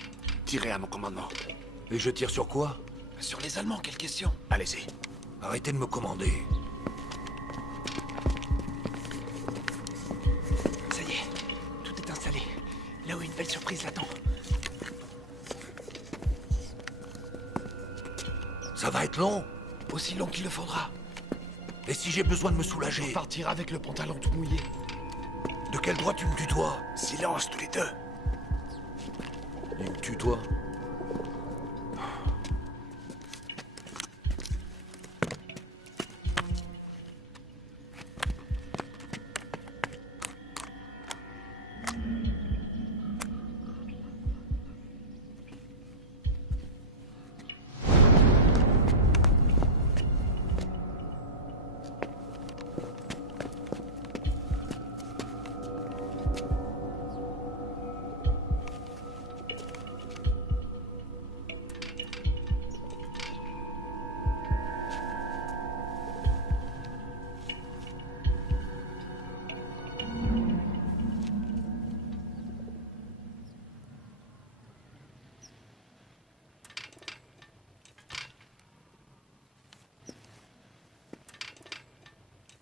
Tirez à mon commandement. Et je tire sur quoi? Sur les Allemands, quelle question? Allez-y. Arrêtez de me commander. Ça y est, tout est installé. Là où une belle surprise l'attend. Ça va être long? Aussi long qu'il le faudra. Et si j'ai besoin de me soulager? On partira avec le pantalon tout mouillé. De quel droit tu me tutoies? Silence tous les deux. Il me tutoie?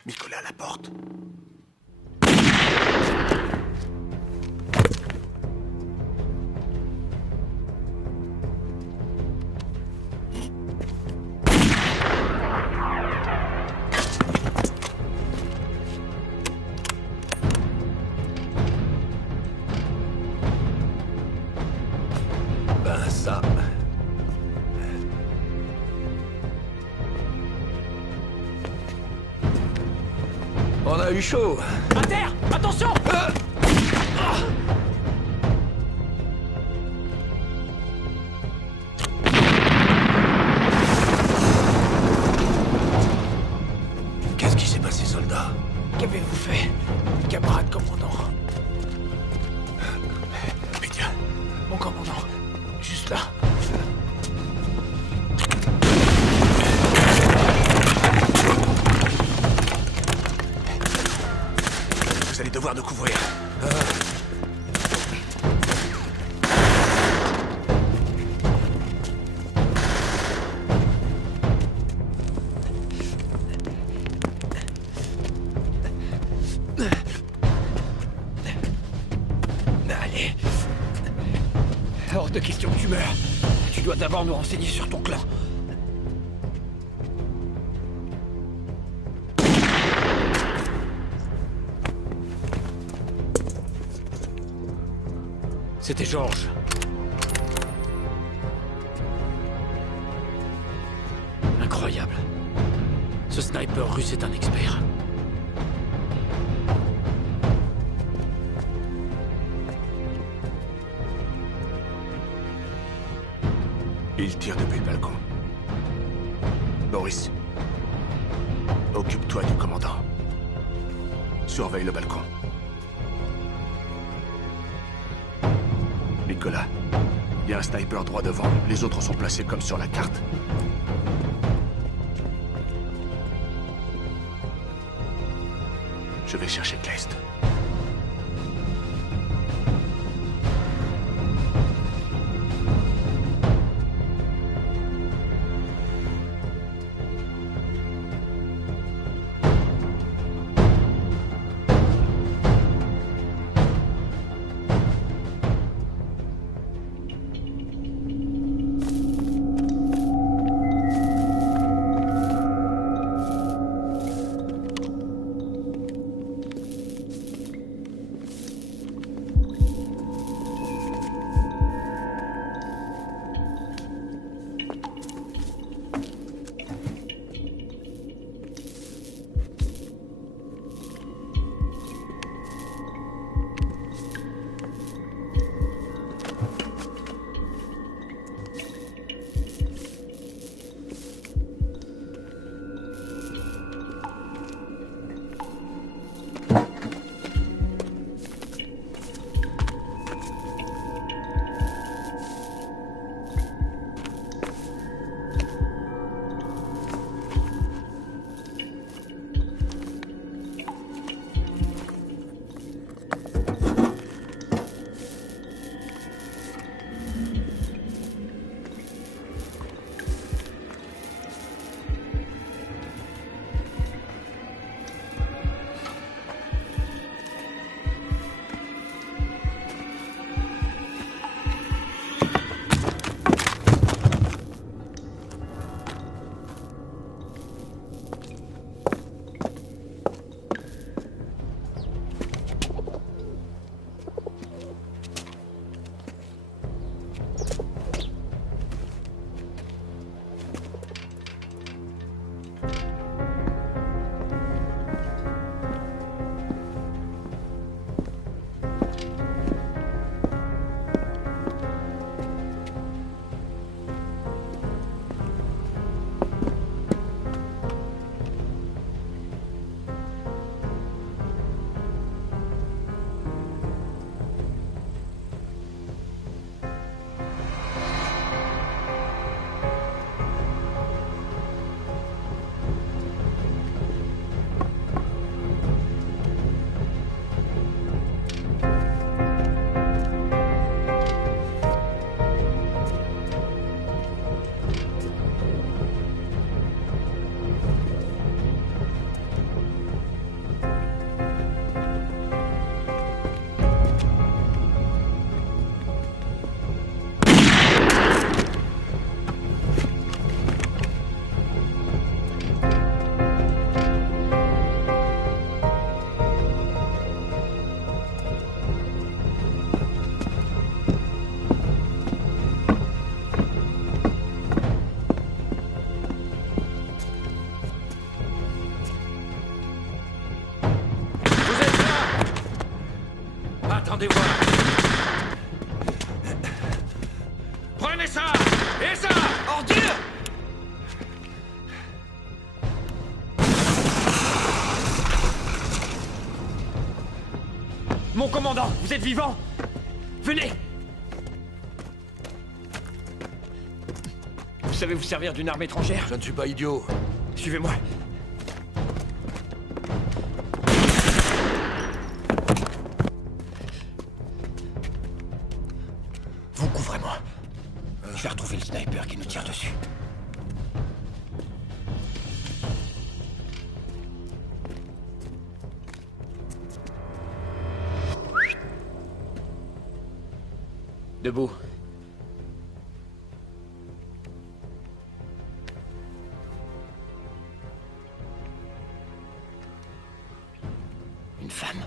Nicolas, la porte. Ben ça... On a eu chaud. À terre! Attention! Qu'est-ce qui s'est passé, soldat? Qu'avez-vous fait, camarade commandant? Média. Mon commandant, juste là. Vous allez devoir nous couvrir. Allez. Hors de question que tu meurs. Tu dois d'abord nous renseigner sur ton clan. C'était Georges. Incroyable. Ce sniper russe est un expert. Il tire depuis le balcon. Boris, occupe-toi du commandant. Surveille le balcon. Nicolas, il y a un sniper droit devant. Les autres sont placés comme sur la carte. Je vais chercher Kleist. Prenez ça! Et ça! Ordure! Mon commandant, vous êtes vivant? Venez! Vous savez vous servir d'une arme étrangère? Je ne suis pas idiot. Suivez-moi. Vous couvrez-moi. Je vais retrouver le sniper qui nous tire dessus. Debout. Une femme.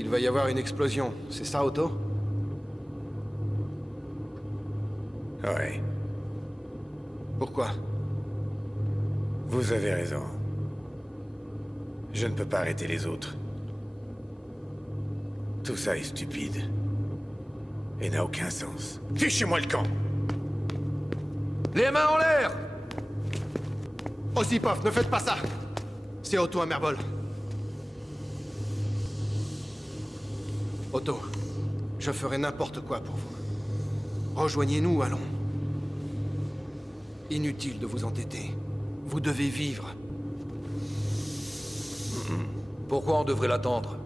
Il va y avoir une explosion, c'est ça, Otto? Ouais. Pourquoi? Vous avez raison. Je ne peux pas arrêter les autres. Tout ça est stupide. Et n'a aucun sens. Fichez-moi le camp! Les mains en l'air! Osipov, ne faites pas ça! C'est Otto Amerbol. Otto, je ferai n'importe quoi pour vous. Rejoignez-nous, allons. Inutile de vous entêter. Vous devez vivre. Pourquoi on devrait l'attendre?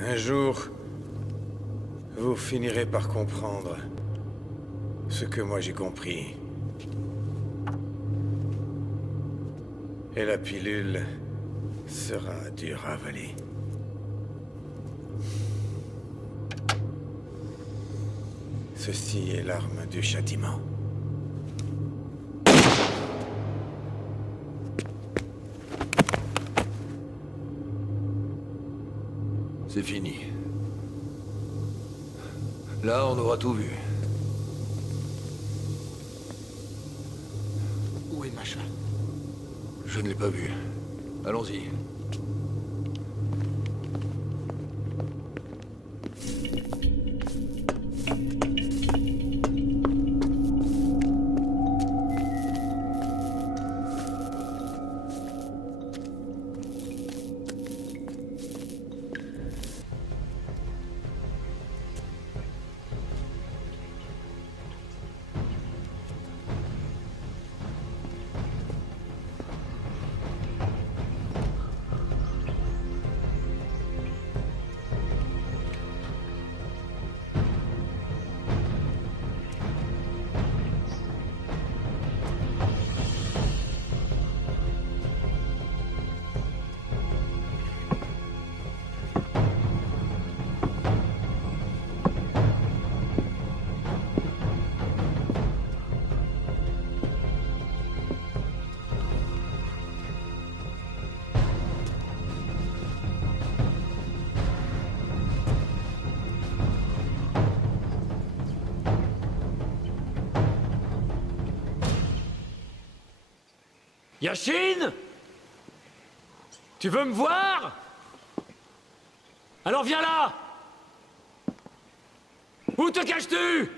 Un jour, vous finirez par comprendre ce que moi j'ai compris. Et la pilule sera dure à avaler. Ceci est l'arme du châtiment. C'est fini. Là, on aura tout vu. Où est Masha? Je ne l'ai pas vu. Allons-y. Yashin? Tu veux me voir? Alors viens là! Où te caches-tu?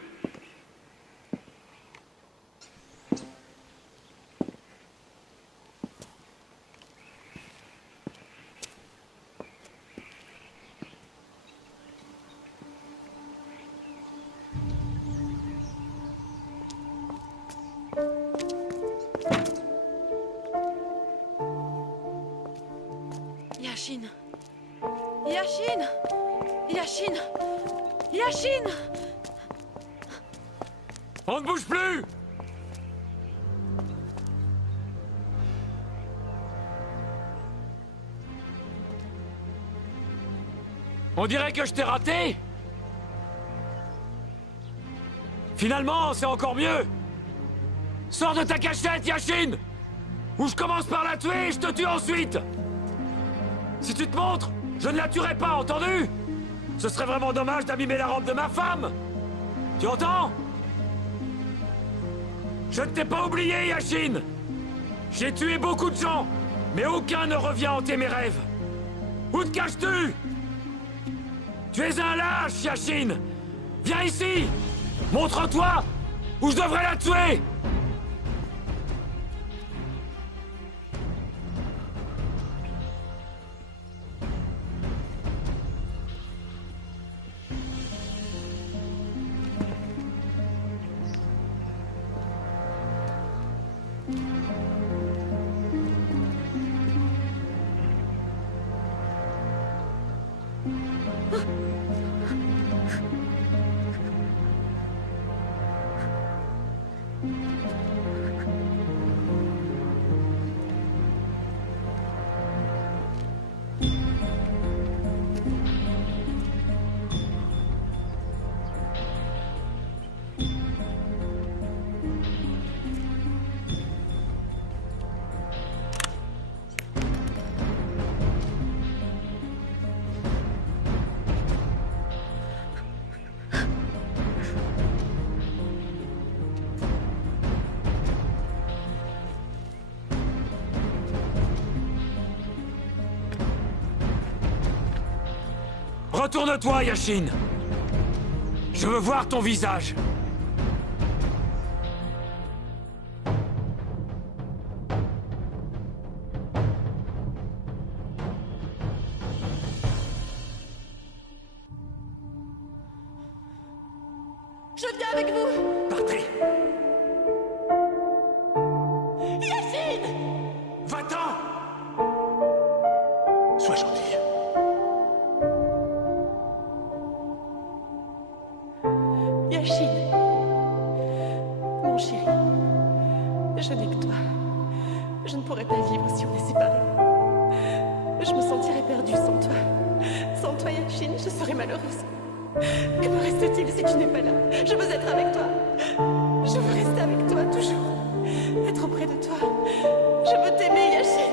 Yashin! Yashin! Yashin! Yashin! On ne bouge plus! On dirait que je t'ai raté? Finalement, c'est encore mieux! Sors de ta cachette, Yashin! Ou je commence par la tuer et je te tue ensuite! Si tu te montres, je ne la tuerai pas, entendu? Ce serait vraiment dommage d'abîmer la robe de ma femme! Tu entends? Je ne t'ai pas oublié, Yashin! J'ai tué beaucoup de gens, mais aucun ne revient hanter mes rêves! Où te caches-tu? Tu es un lâche, Yashin! Viens ici! Montre-toi, ou je devrais la tuer! Retourne-toi, Yashin! Je veux voir ton visage! Je viens avec vous! Partez! Yashin! Va-t'en! Sois gentil. Yashin! Mon chéri, je n'ai que toi. Je ne pourrais pas vivre si on est séparés. Je me sentirais perdue sans toi. Sans toi, Yashin, je serais malheureuse. Que me reste-t-il si tu n'es pas là? Je veux être avec toi. Je veux rester avec toi, toujours. Être auprès de toi. Je veux t'aimer, Yashin.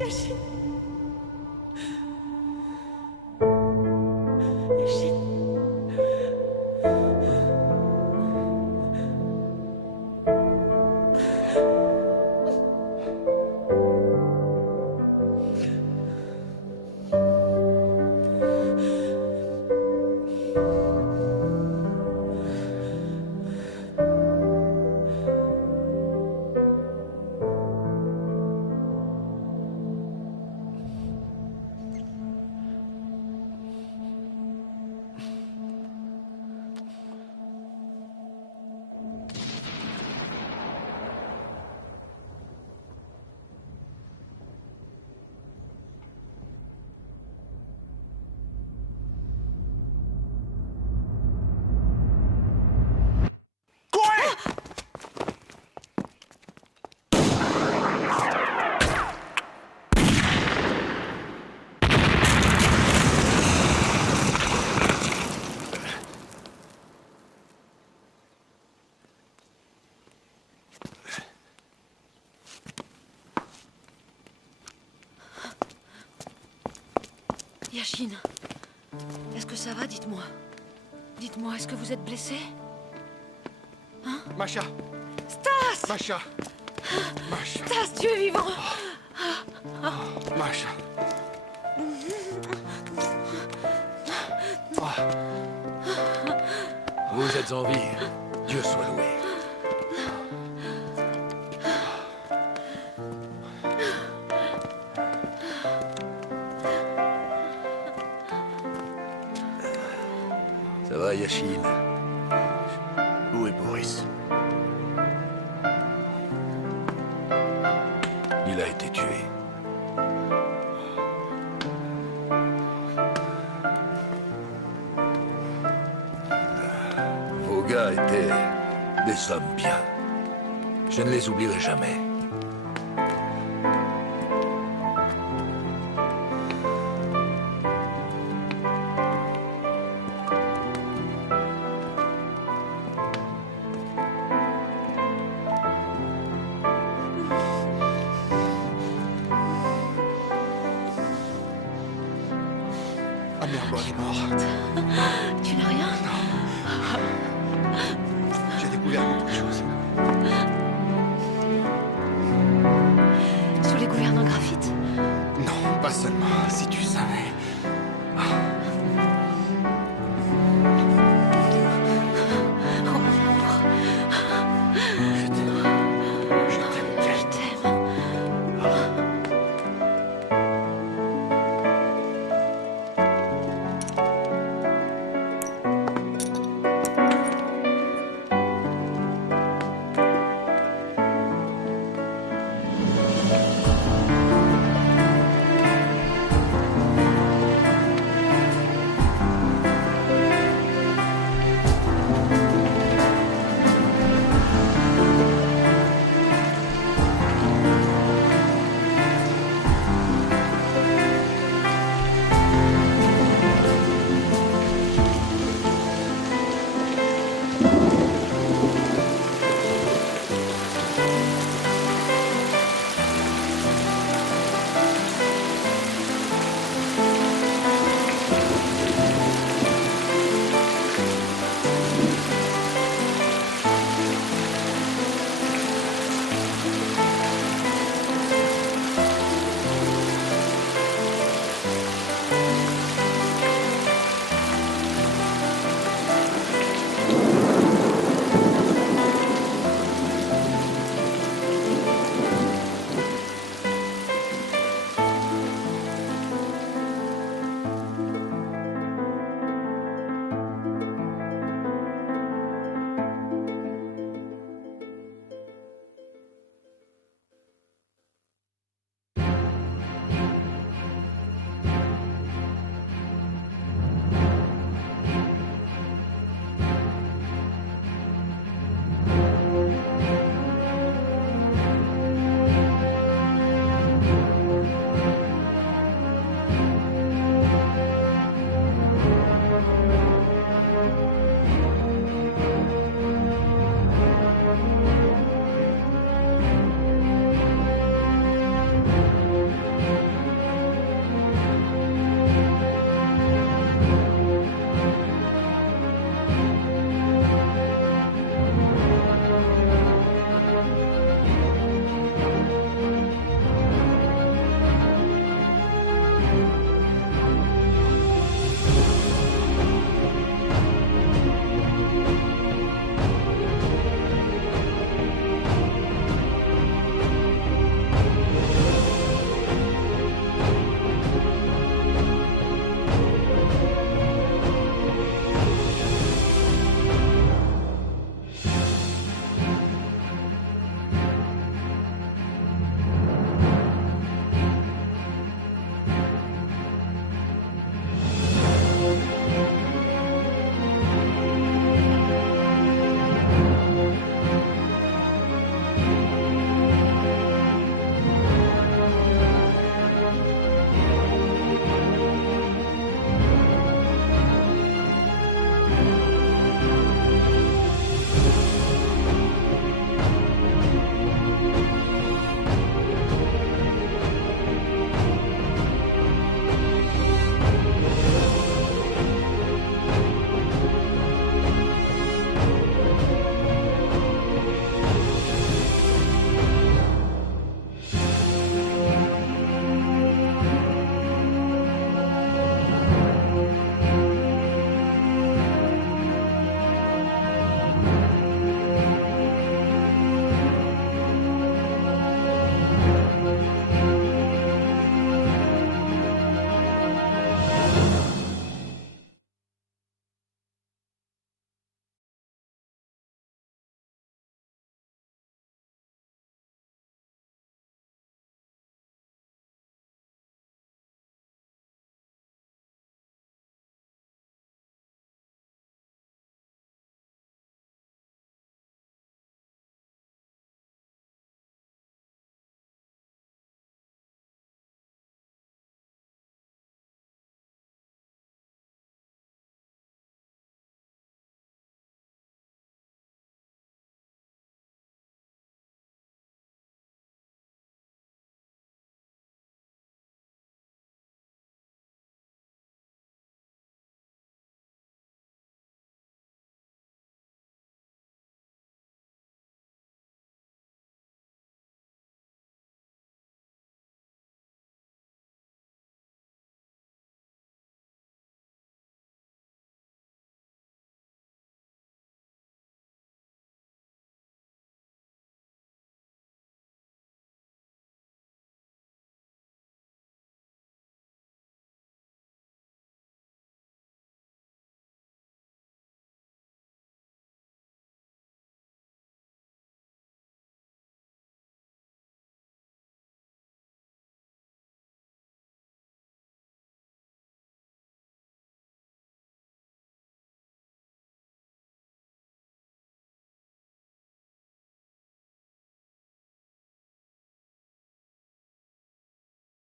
Yashin. Yashin. Yashin, est-ce que ça va? Dites-moi. Dites-moi, est-ce que vous êtes blessé? Hein? Masha! Stas! Masha! Masha! Stas, tu es vivant! Masha! Vous êtes en vie. Dieu soit loué. Ça va, Yashin? Où est Boris? Il a été tué. Vos gars étaient des hommes bien. Je ne les oublierai jamais. Amerbol est mort. Tu n'as rien? J'ai découvert beaucoup de choses. Sous les couverts d'un graphite? Non, pas seulement. Si tu savais.